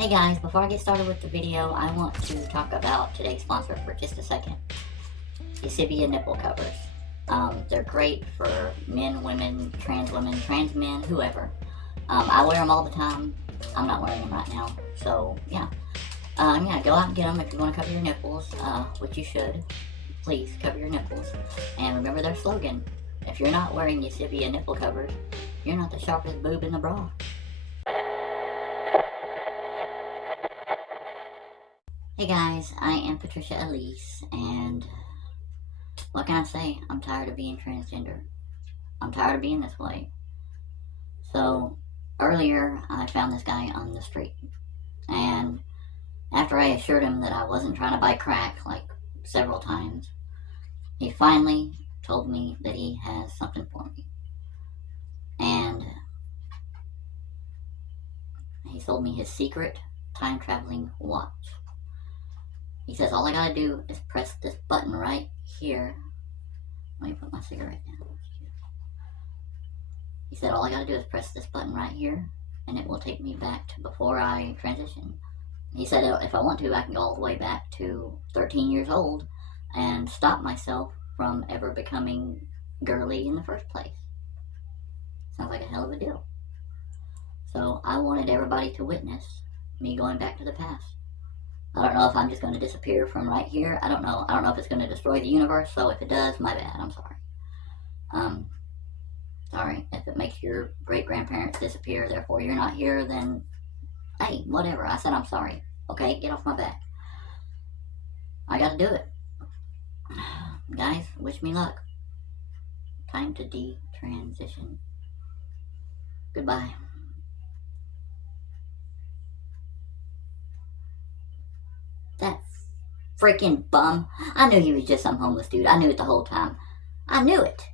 Hey guys, before I get started with the video, I want to talk about today's sponsor for just a second. Yesivia nipple covers. They're great for men, women, trans men, whoever. I wear them all the time. I'm not wearing them right now, so yeah. Go out and get them if you want to cover your nipples, which you should. Please cover your nipples. And remember their slogan: if you're not wearing Yesivia nipple covers, you're not the sharpest boob in the bra. Hey guys, I am Patricia Elise, and what can I say? I'm tired of being transgender. I'm tired of being this way. So, earlier I found this guy on the street, and after I assured him that I wasn't trying to buy crack like several times, he finally told me that he has something for me. And he sold me his secret time-traveling watch. He says all I gotta do is press this button right here. Let me put my cigarette down. He said all I gotta do is press this button right here, and it will take me back to before I transition. He said if I want to, I can go all the way back to 13 years old and stop myself from ever becoming girly in the first place. Sounds like a hell of a deal. So I wanted everybody to witness me going back to the past. I don't know if I'm just going to disappear from right here. I don't know if it's going to destroy the universe, so if it does, my bad, I'm sorry. Sorry, if it makes your great-grandparents disappear, therefore you're not here, then, hey, whatever, I said I'm sorry, okay? Get off my back. I gotta do it. Guys, wish me luck. Time to detransition. Goodbye. That freaking bum. I knew he was just some homeless dude. I knew it the whole time. I knew it.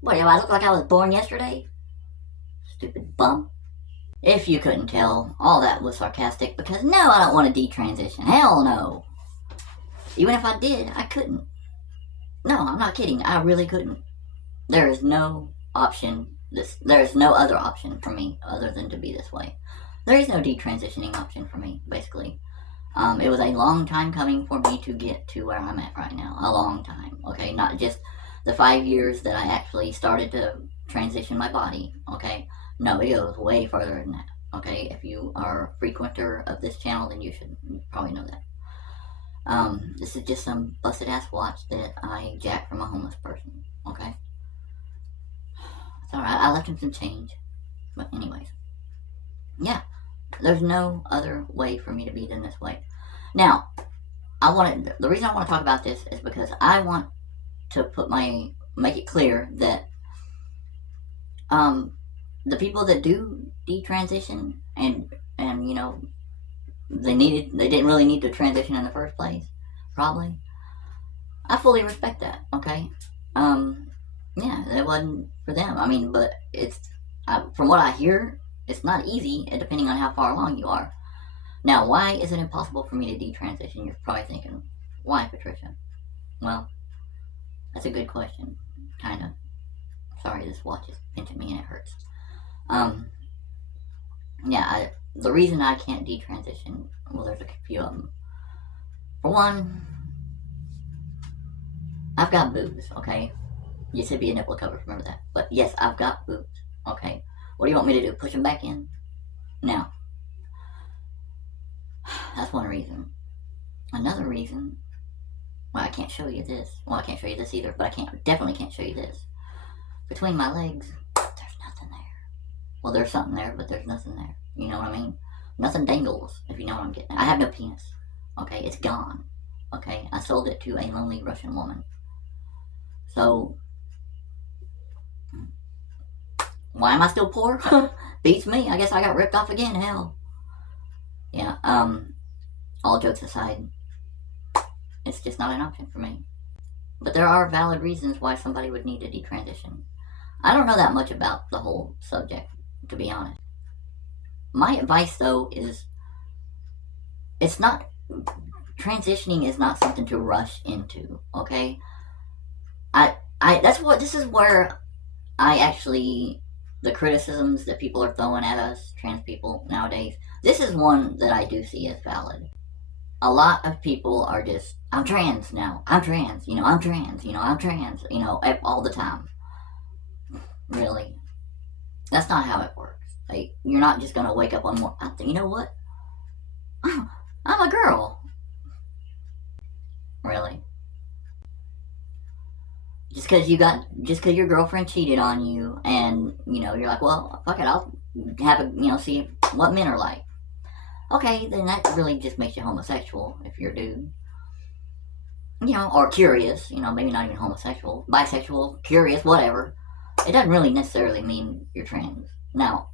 What, do I look like I was born yesterday? Stupid bum. If you couldn't tell, all that was sarcastic because no, I don't want to detransition. Hell no. Even if I did, I couldn't. No, I'm not kidding. I really couldn't. There is no option. There is no other option for me other than to be this way. There is no detransitioning option for me, basically. It was a long time coming for me to get to where I'm at right now. A long time, okay? Not just the 5 years that I actually started to transition my body, okay? No, it goes way further than that, okay? If you are a frequenter of this channel, then you should probably know that. This is just some busted-ass watch that I jacked from a homeless person, okay? It's alright, I left him some change. But anyways. Yeah. There's no other way for me to be than this way. Now, the reason I want to talk about this is because I want to make it clear that the people that do detransition and you know they didn't really need to transition in the first place, probably. I fully respect that, okay? Yeah, that wasn't for them. I mean, but from what I hear, it's not easy, depending on how far along you are. Now, why is it impossible for me to detransition? You're probably thinking, why, Patricia? Well, that's a good question. Kind of. Sorry, this watch is pinching me and it hurts. The reason I can't detransition, well, there's a few of them. For one, I've got boobs, okay? You should be a nipple cover, remember that. But yes, I've got boobs, okay? What do you want me to do? Push them back in? Now, that's one reason. Another reason, well, I can't show you this. Well, I can't show you this either, but definitely can't show you this. Between my legs, there's nothing there. Well, there's something there, but there's nothing there. You know what I mean? Nothing dangles, if you know what I'm getting at. I have no penis, okay? It's gone, okay? I sold it to a lonely Russian woman. So, why am I still poor? Beats me. I guess I got ripped off again, hell. Yeah, all jokes aside, it's just not an option for me. But there are valid reasons why somebody would need to detransition. I don't know that much about the whole subject, to be honest. My advice, though, is transitioning is not something to rush into, okay? This is where the criticisms that people are throwing at us, trans people nowadays, This is one that I do see as valid. A lot of people are just, I'm trans now. I'm trans. I'm trans. I'm trans. All the time. Really, that's not how it works. Like, you're not just gonna wake up one morning. You know what? I'm a girl. Really? Just because your girlfriend cheated on you, and you're like, well, fuck it, I'll have see what men are like. Okay, then that really just makes you homosexual if you're a dude. Or curious. Maybe not even homosexual, bisexual, curious, whatever. It doesn't really necessarily mean you're trans. Now,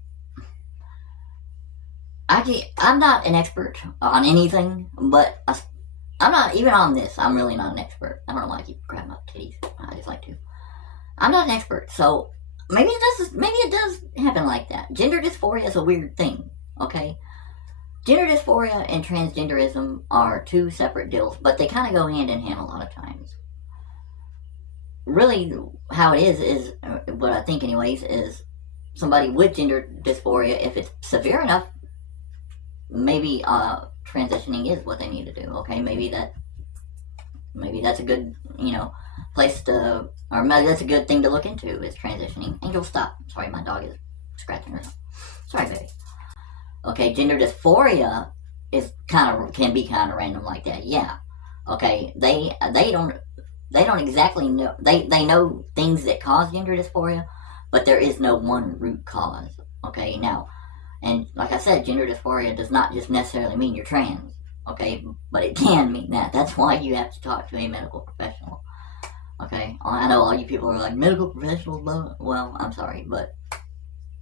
I'm not an expert on anything, but I'm not even on this. I'm really not an expert. I don't know why I keep grabbing up titties. I just like to. I'm not an expert, so maybe it does happen like that. Gender dysphoria is a weird thing. Okay, gender dysphoria and transgenderism are two separate deals, but they kind of go hand in hand a lot of times. Really, how it is what I think, anyways, is somebody with gender dysphoria, if it's severe enough, maybe transitioning is what they need to do. Okay, maybe that's a good place to, or maybe that's a good thing to look into, is transitioning. Angel, stop. Sorry, my dog is scratching her. Sorry, baby. Okay, gender dysphoria can be kind of random like that. Yeah. Okay, they don't exactly know. They know things that cause gender dysphoria, but there is no one root cause. Okay, now, and like I said, gender dysphoria does not just necessarily mean you're trans. Okay, but it can mean that. That's why you have to talk to a medical professional. Okay, I know all you people are like, medical professionals, blah. Well, I'm sorry, but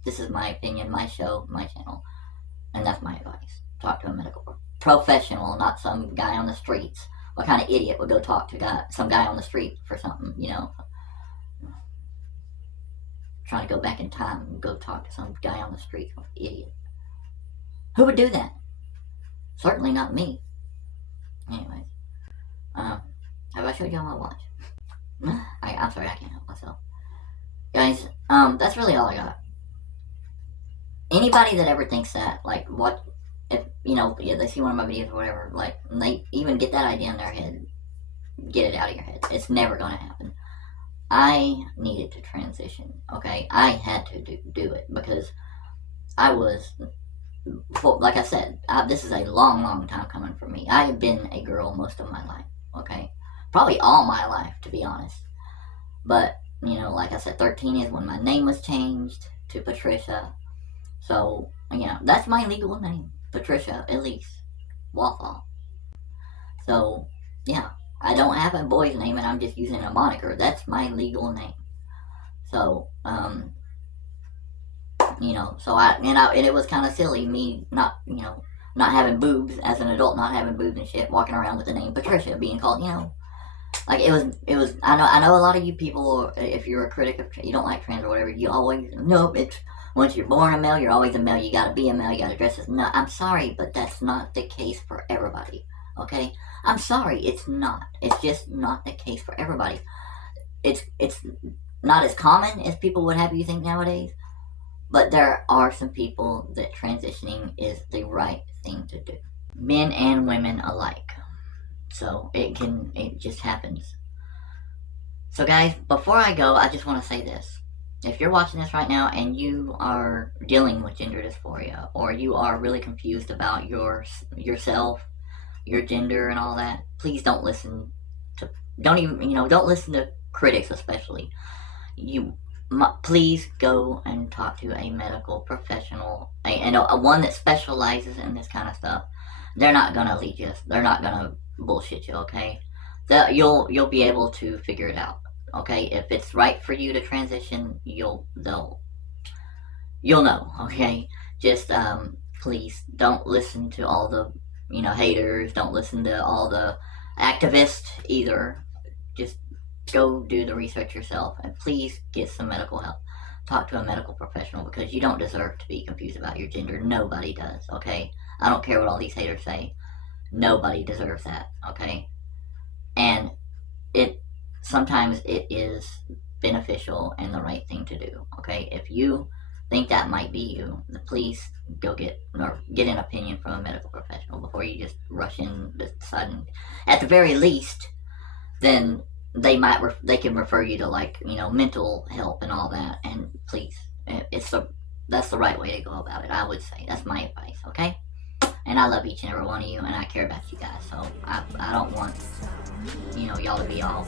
this is my opinion, my show, my channel, and that's my advice. Talk to a medical professional, not some guy on the streets. What kind of idiot would go talk to some guy on the street for something, Trying to go back in time and go talk to some guy on the street. Idiot. Who would do that? Certainly not me. Anyways, have I showed you all my watch? I'm sorry, I can't help myself. Guys, that's really all I got. Anybody that ever thinks that, like, what, if, they see one of my videos or whatever, like, and they even get that idea in their head, get it out of your head. It's never gonna happen. I needed to transition, okay? I had to do it because I was, like I said, this is a long, long time coming for me. I have been a girl most of my life, okay? Probably all my life, to be honest. But, like I said, 13 is when my name was changed to Patricia. So, that's my legal name, Patricia Elise Waffle. So, yeah, I don't have a boy's name and I'm just using a moniker. That's my legal name. So, and it was kind of silly, me not having boobs as an adult, not having boobs and shit, walking around with the name Patricia, being called, like it was. I know a lot of you people, if you're a critic of, you don't like trans or whatever, you always, nope, it's, once you're born a male, you're always a male, you gotta be a male, you gotta dress as, no, I'm sorry, but that's not the case for everybody, okay? I'm sorry, it's not. It's just not the case for everybody. It's not as common as people would have you think nowadays, but there are some people that transitioning is the right thing to do. Men and women alike. So it just happens. So guys, before I go, I just want to say this. If you're watching this right now and you are dealing with gender dysphoria, or you are really confused about yourself, your gender and all that, please don't listen to, don't listen to critics especially. Please go and talk to a medical professional, and a one that specializes in this kind of stuff. They're not gonna lead you. They're not gonna bullshit you, okay? You'll be able to figure it out, okay? If it's right for you to transition, you'll know, okay? Just please don't listen to all the haters. Don't listen to all the activists either. Just go do the research yourself, and please get some medical help. Talk to a medical professional, because you don't deserve to be confused about your gender. Nobody does, okay? I don't care what all these haters say. Nobody deserves that, okay? And sometimes it is beneficial and the right thing to do, okay? If you think that might be you, please go get an opinion from a medical professional before you just rush in deciding. At the very least, then they can refer you to, like, mental help and all that. And please, that's the right way to go about it. I would say that's my advice. Okay. And I love each and every one of you, and I care about you guys. So I don't want y'all to be all,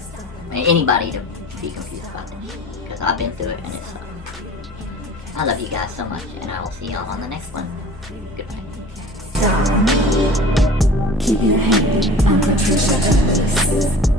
anybody to be confused about this, because I've been through it and it sucks. I love you guys so much, and I will see y'all on the next one. Goodbye. Keep your hand on Patricia's.